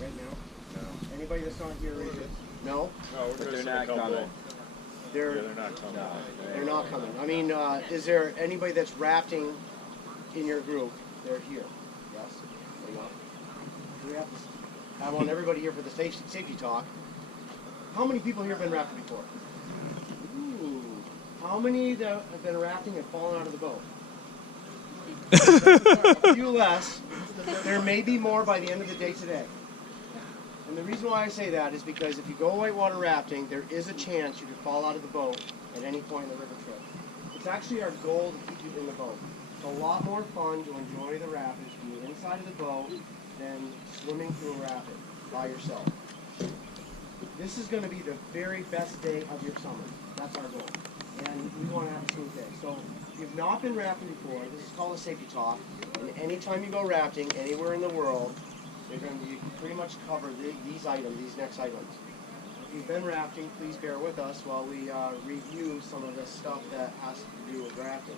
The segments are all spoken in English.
right now? No. Anybody that's not here raise it? No? No, But they're not coming. They're not coming. No, they're not coming. I mean, is there anybody that's rafting in your group? They're here. Yes? Or not? We have to, I want everybody here for the safety talk. How many people here have been rafting before? Ooh. How many that have been rafting and fallen out of the boat? A few less. There may be more by the end of the day today. And the reason why I say that is because if you go whitewater rafting, there is a chance you could fall out of the boat at any point in the river trip. It's actually our goal to keep you in the boat. It's a lot more fun to enjoy the rapids from the inside of the boat than swimming through a rapid by yourself. This is going to be the very best day of your summer. That's our goal. And we want to have a smooth day. So if you've not been rafting before, this is called a safety talk. And anytime you go rafting anywhere in the world, you can pretty much cover these items, these next items. If you've been rafting, please bear with us while we review some of the stuff that has to do with rafting.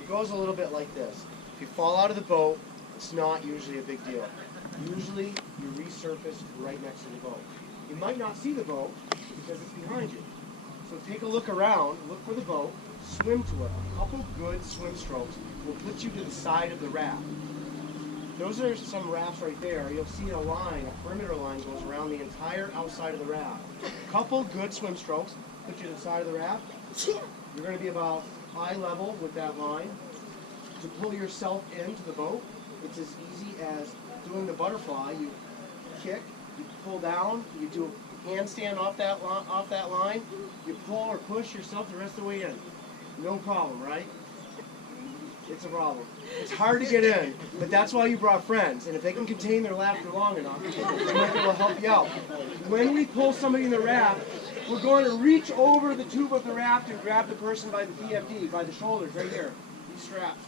It goes a little bit like this. If you fall out of the boat, it's not usually a big deal. Usually, you resurface right next to the boat. You might not see the boat because it's behind you. So take a look around, look for the boat, swim to it. A couple good swim strokes will put you to the side of the raft. Those are some rafts right there. You'll see a line, a perimeter line goes around the entire outside of the raft. A couple good swim strokes put you to the side of the raft. You're going to be about eye level with that line. To pull yourself into the boat, it's as easy as doing the butterfly. You kick, you pull down, you do a handstand off that line, you pull or push yourself the rest of the way in. No problem, right? It's a problem. It's hard to get in, but that's why you brought friends. And if they can contain their laughter long enough, they might be able to help you out. When we pull somebody in the raft, we're going to reach over the tube of the raft and grab the person by the PFD, by the shoulders, right here, these straps.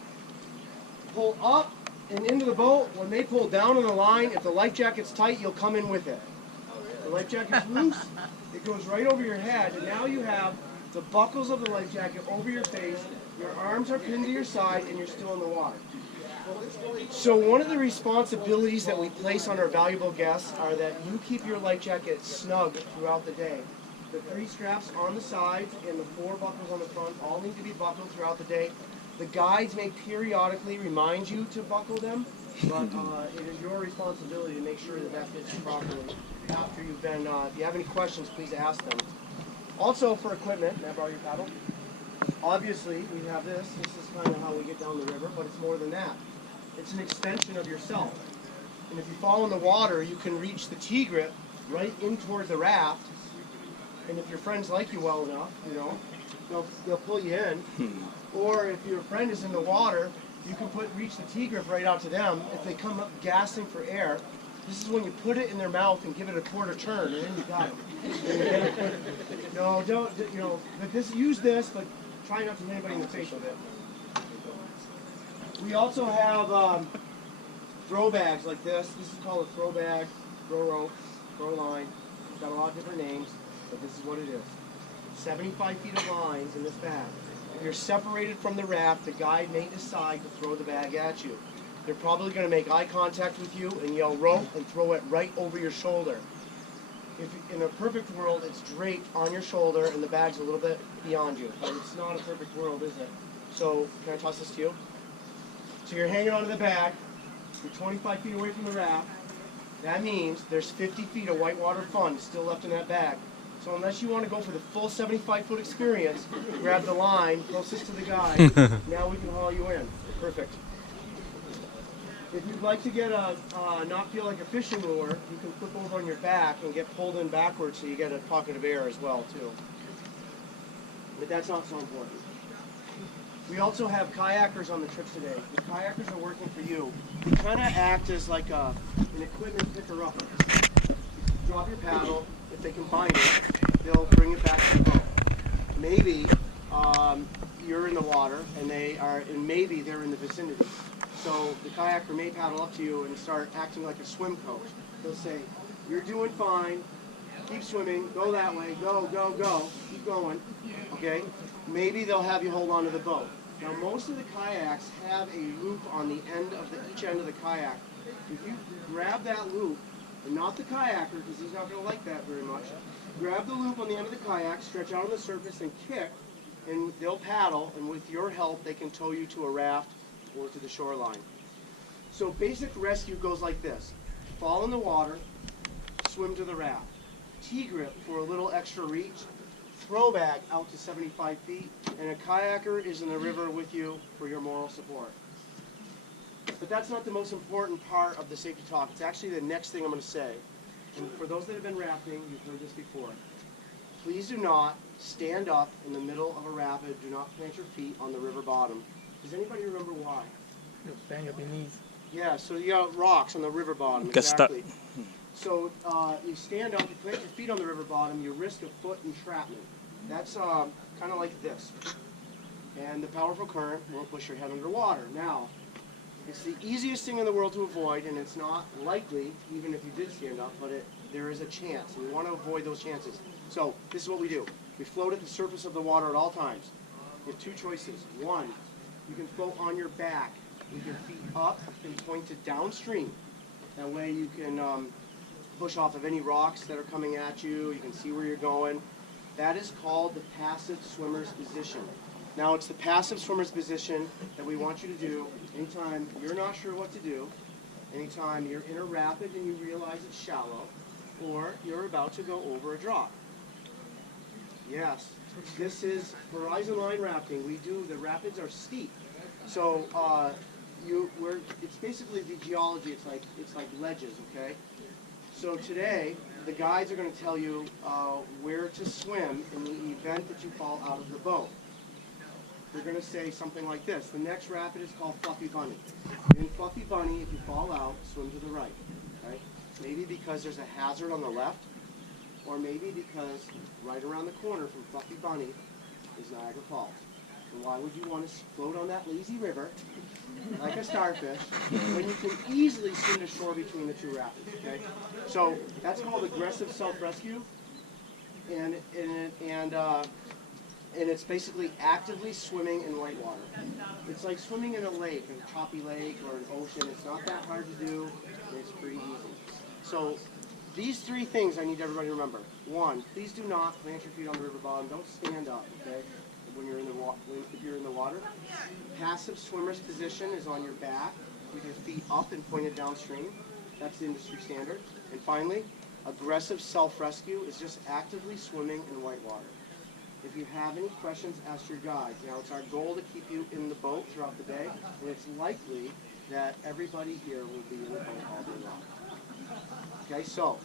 Pull up and into the boat. When they pull down on the line, if the life jacket's tight, you'll come in with it. If the life jacket's loose, it goes right over your head, and now you have the buckles of the life jacket over your face, your arms are pinned to your side, and you're still in the water. So one of the responsibilities that we place on our valuable guests are that you keep your life jacket snug throughout the day. The 3 straps on the sides and the 4 buckles on the front all need to be buckled throughout the day. The guides may periodically remind you to buckle them, but it is your responsibility to make sure that that fits properly. After you've been, if you have any questions, please ask them. Also for equipment, may I borrow your paddle? Obviously, we have this. This is kind of how we get down the river, but it's more than that. It's an extension of yourself. And if you fall in the water, you can reach the T-grip right in towards the raft. And if your friends like you well enough, you know, they'll pull you in. Or if your friend is in the water, you can reach the T-grip right out to them. If they come up gasping for air, this is when you put it in their mouth and give it a quarter turn, and then you got them. No, don't, you know, but use this, but try not to hit anybody in the face with it. We also have throw bags like this. This is called a throw bag, throw rope, throw line. It's got a lot of different names, but this is what it is. 75 feet of lines in this bag. If you're separated from the raft, the guide may decide to throw the bag at you. They're probably going to make eye contact with you and yell rope and throw it right over your shoulder. If in a perfect world, it's draped on your shoulder and the bag's a little bit beyond you. But it's not a perfect world, is it? So, can I toss this to you? So you're hanging onto the bag. You're 25 feet away from the raft. That means there's 50 feet of whitewater fun still left in that bag. So unless you want to go for the full 75-foot experience, grab the line closest to the guy. Now we can haul you in. Perfect. If you'd like to get not feel like a fishing lure, you can flip over on your back and get pulled in backwards so you get a pocket of air as well, too. But that's not so important. We also have kayakers on the trip today. The kayakers are working for you. They kind of act as like an equipment picker-upper. Drop your paddle. If they can find it, they'll bring it back to the boat. Maybe you're in the water and maybe they're in the vicinity. So the kayaker may paddle up to you and start acting like a swim coach. They'll say, "You're doing fine. Keep swimming. Go that way. Go, go, go. Keep going." Okay? Maybe they'll have you hold on to the boat. Now, most of the kayaks have a loop on the end of each end of the kayak. If you grab that loop and not the kayaker, because he's not going to like that very much. Grab the loop on the end of the kayak, stretch out on the surface, and kick, and they'll paddle, and with your help, they can tow you to a raft or to the shoreline. So basic rescue goes like this. Fall in the water, swim to the raft. T-grip for a little extra reach, throw bag out to 75 feet, and a kayaker is in the river with you for your moral support. But that's not the most important part of the safety talk. It's actually the next thing I'm going to say. And for those that have been rafting, you've heard this before. Please do not stand up in the middle of a rapid. Do not plant your feet on the river bottom. Does anybody remember why? You'll bang up your knees. Yeah, so you got rocks on the river bottom. Get stuck. So you stand up, you plant your feet on the river bottom, you risk a foot entrapment. That's kind of like this. And the powerful current will push your head underwater. Now, it's the easiest thing in the world to avoid, and it's not likely, even if you did stand up, but there is a chance. And we want to avoid those chances. So this is what we do. We float at the surface of the water at all times. You have two choices. One, you can float on your back with your feet up and pointed downstream. That way you can push off of any rocks that are coming at you. You can see where you're going. That is called the passive swimmer's position. Now it's the passive swimmer's position that we want you to do anytime you're not sure what to do, anytime you're in a rapid and you realize it's shallow, or you're about to go over a drop. Yes, this is horizon line rafting. The rapids are steep. So it's basically the geology. It's like ledges, okay? So today, the guides are going to tell you where to swim in the event that you fall out of the boat. They're going to say something like this. The next rapid is called Fluffy Bunny. In Fluffy Bunny, if you fall out, swim to the right. Right? Maybe because there's a hazard on the left, or maybe because right around the corner from Fluffy Bunny is Niagara Falls. And why would you want to float on that lazy river like a starfish when you can easily swim to shore between the two rapids? Okay? So that's called aggressive self-rescue, and it's basically actively swimming in whitewater. It's like swimming in a lake, a choppy lake or an ocean. It's not that hard to do, and it's pretty easy. So these three things I need everybody to remember. One, please do not plant your feet on the river bottom. Don't stand up, okay, when you're in the water. Passive swimmer's position is on your back with your feet up and pointed downstream. That's the industry standard. And finally, aggressive self-rescue is just actively swimming in whitewater. If you have any questions, ask your guide. Now, it's our goal to keep you in the boat throughout the day, and it's likely that everybody here will be in the boat all day long. Okay, so